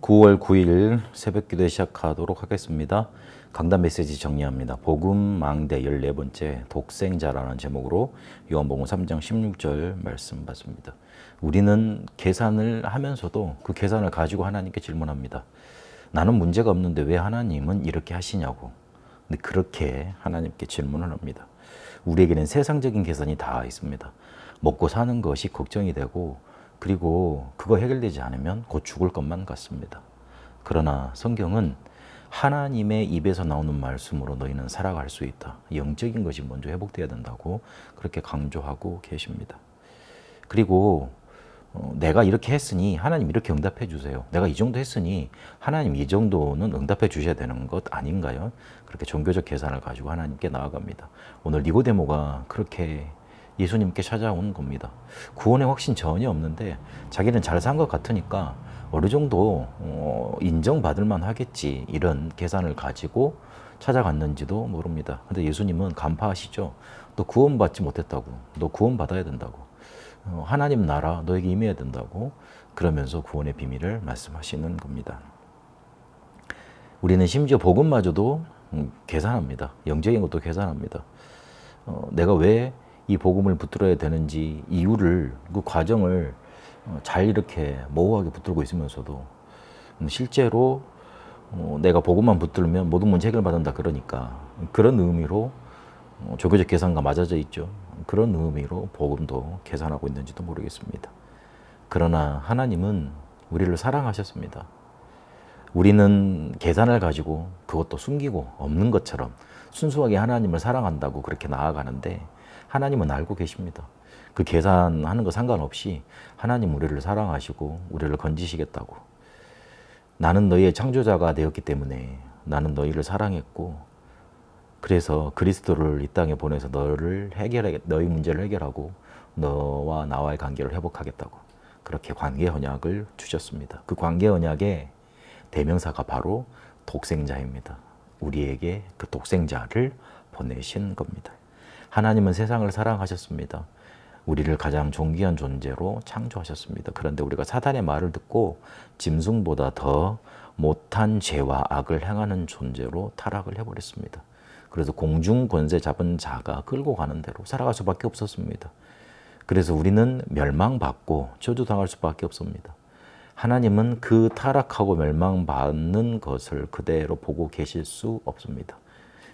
9월 9일 새벽기도 시작하도록 하겠습니다. 강단 메시지 정리합니다. 복음 망대 14번째 독생자라는 제목으로 요한복음 3장 16절 말씀 받습니다. 우리는 계산을 하면서도 그 계산을 가지고 하나님께 질문합니다. 나는 문제가 없는데 왜 하나님은 이렇게 하시냐고. 근데 그렇게 하나님께 질문을 합니다. 우리에게는 세상적인 계산이 다 있습니다. 먹고 사는 것이 걱정이 되고 그리고 그거 해결되지 않으면 곧 죽을 것만 같습니다. 그러나 성경은 하나님의 입에서 나오는 말씀으로 너희는 살아갈 수 있다. 영적인 것이 먼저 회복되어야 된다고 그렇게 강조하고 계십니다. 그리고 내가 이렇게 했으니 하나님 이렇게 응답해 주세요. 내가 이 정도 했으니 하나님 이 정도는 응답해 주셔야 되는 것 아닌가요? 그렇게 종교적 계산을 가지고 하나님께 나아갑니다. 오늘 니고데모가 그렇게 예수님께 찾아온 겁니다. 구원의 확신 전혀 없는데 자기는 잘 산 것 같으니까 어느 정도 인정받을 만 하겠지 이런 계산을 가지고 찾아갔는지도 모릅니다. 근데 예수님은 간파하시죠. 너 구원받지 못했다고. 너 구원받아야 된다고. 하나님 나라 너에게 임해야 된다고 그러면서 구원의 비밀을 말씀하시는 겁니다. 우리는 심지어 복음마저도 계산합니다. 영적인 것도 계산합니다. 내가 왜 이 복음을 붙들어야 되는지 이유를 그 과정을 잘 이렇게 모호하게 붙들고 있으면서도 실제로 내가 복음만 붙들면 모든 문제 해결받는다 그러니까 그런 의미로 종교적 계산과 맞아져 있죠. 그런 의미로 복음도 계산하고 있는지도 모르겠습니다. 그러나 하나님은 우리를 사랑하셨습니다. 우리는 계산을 가지고 그것도 숨기고 없는 것처럼 순수하게 하나님을 사랑한다고 그렇게 나아가는데 하나님은 알고 계십니다. 그 계산하는 거 상관없이 하나님 우리를 사랑하시고 우리를 건지시겠다고. 나는 너희의 창조자가 되었기 때문에 나는 너희를 사랑했고 그래서 그리스도를 이 땅에 보내서 너희 문제를 해결하고 너와 나와의 관계를 회복하겠다고. 그렇게 관계 언약을 주셨습니다. 그 관계 언약의 대명사가 바로 독생자입니다. 우리에게 그 독생자를 보내신 겁니다. 하나님은 세상을 사랑하셨습니다. 우리를 가장 존귀한 존재로 창조하셨습니다. 그런데 우리가 사단의 말을 듣고 짐승보다 더 못한 죄와 악을 행하는 존재로 타락을 해버렸습니다. 그래서 공중 권세 잡은 자가 끌고 가는 대로 살아갈 수밖에 없었습니다. 그래서 우리는 멸망받고 저주당할 수밖에 없습니다. 하나님은 그 타락하고 멸망받는 것을 그대로 보고 계실 수 없습니다.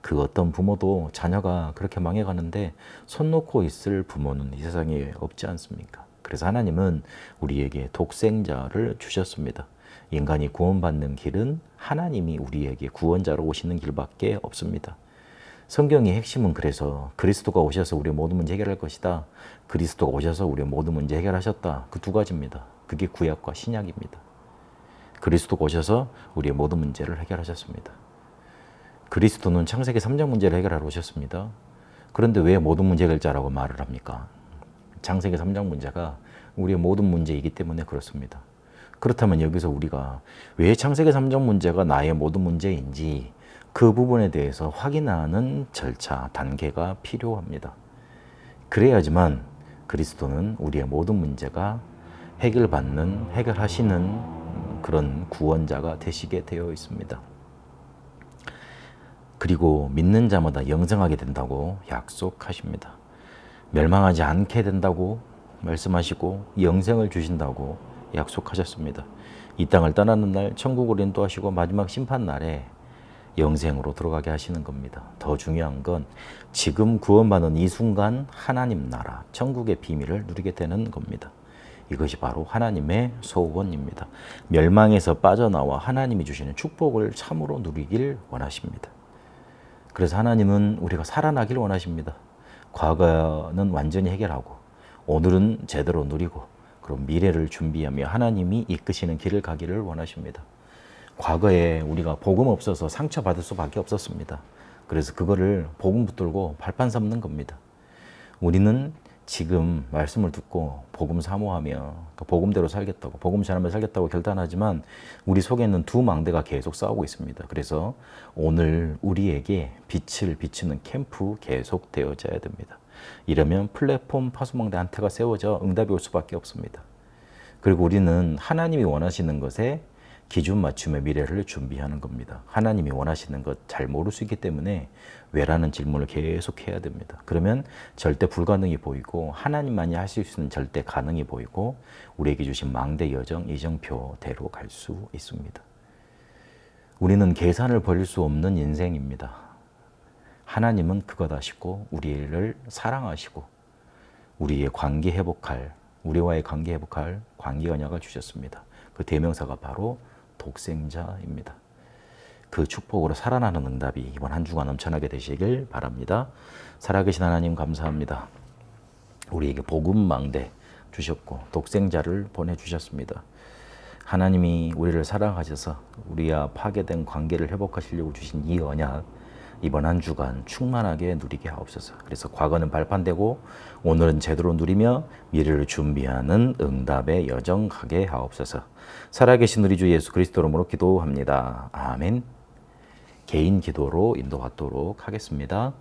그 어떤 부모도 자녀가 그렇게 망해가는데 손 놓고 있을 부모는 이 세상에 없지 않습니까? 그래서 하나님은 우리에게 독생자를 주셨습니다. 인간이 구원받는 길은 하나님이 우리에게 구원자로 오시는 길밖에 없습니다. 성경의 핵심은 그래서 그리스도가 오셔서 우리의 모든 문제 해결할 것이다. 그리스도가 오셔서 우리의 모든 문제 해결하셨다. 그 두 가지입니다. 그게 구약과 신약입니다. 그리스도가 오셔서 우리의 모든 문제를 해결하셨습니다. 그리스도는 창세기 3장 문제를 해결하러 오셨습니다. 그런데 왜 모든 문제 해결자라고 말을 합니까? 창세기 3장 문제가 우리의 모든 문제이기 때문에 그렇습니다. 그렇다면 여기서 우리가 왜 창세기 3장 문제가 나의 모든 문제인지 그 부분에 대해서 확인하는 절차, 단계가 필요합니다. 그래야지만 그리스도는 우리의 모든 문제가 해결하시는 그런 구원자가 되시게 되어 있습니다. 그리고 믿는 자마다 영생하게 된다고 약속하십니다. 멸망하지 않게 된다고 말씀하시고 영생을 주신다고 약속하셨습니다. 이 땅을 떠나는 날 천국으로 인도하시고 마지막 심판 날에 영생으로 들어가게 하시는 겁니다. 더 중요한 건 지금 구원받는 이 순간 하나님 나라, 천국의 비밀을 누리게 되는 겁니다. 이것이 바로 하나님의 소원입니다. 멸망에서 빠져나와 하나님이 주시는 축복을 참으로 누리길 원하십니다. 그래서 하나님은 우리가 살아나길 원하십니다. 과거는 완전히 해결하고 오늘은 제대로 누리고 그럼 미래를 준비하며 하나님이 이끄시는 길을 가기를 원하십니다. 과거에 우리가 복음 없어서 상처받을 수밖에 없었습니다. 그래서 그거를 복음 붙들고 발판 삼는 겁니다. 우리는 지금 말씀을 듣고 복음 사모하며 복음대로 살겠다고, 복음 전하며 살겠다고 결단하지만 우리 속에는 두 망대가 계속 싸우고 있습니다. 그래서 오늘 우리에게 빛을 비추는 캠프 계속 되어져야 됩니다. 이러면 플랫폼 파수망대 한 태가 세워져 응답이 올 수밖에 없습니다. 그리고 우리는 하나님이 원하시는 것에 기준 맞춤의 미래를 준비하는 겁니다. 하나님이 원하시는 것 잘 모를 수 있기 때문에 왜라는 질문을 계속 해야 됩니다. 그러면 절대 불가능이 보이고 하나님만이 하실 수 있는 절대 가능이 보이고 우리에게 주신 망대 여정, 이정표대로 갈 수 있습니다. 우리는 계산을 버릴 수 없는 인생입니다. 하나님은 그것 아시고 우리를 사랑하시고 우리의 관계 회복할, 우리와의 관계 회복할 관계 언약을 주셨습니다. 그 대명사가 바로 독생자입니다. 그 축복으로 살아나는 응답이 이번 한 주간 넘쳐나게 되시길 바랍니다. 살아계신 하나님 감사합니다. 우리에게 복음 망대 주셨고 독생자를 보내주셨습니다. 하나님이 우리를 사랑하셔서 우리와 파괴된 관계를 회복하시려고 주신 이 언약 이번 한 주간 충만하게 누리게 하옵소서. 그래서 과거는 발판되고 오늘은 제대로 누리며 미래를 준비하는 응답의 여정 가게 하옵소서. 살아계신 우리 주 예수 그리스도로 기도합니다. 아멘. 개인 기도로 인도받도록 하겠습니다.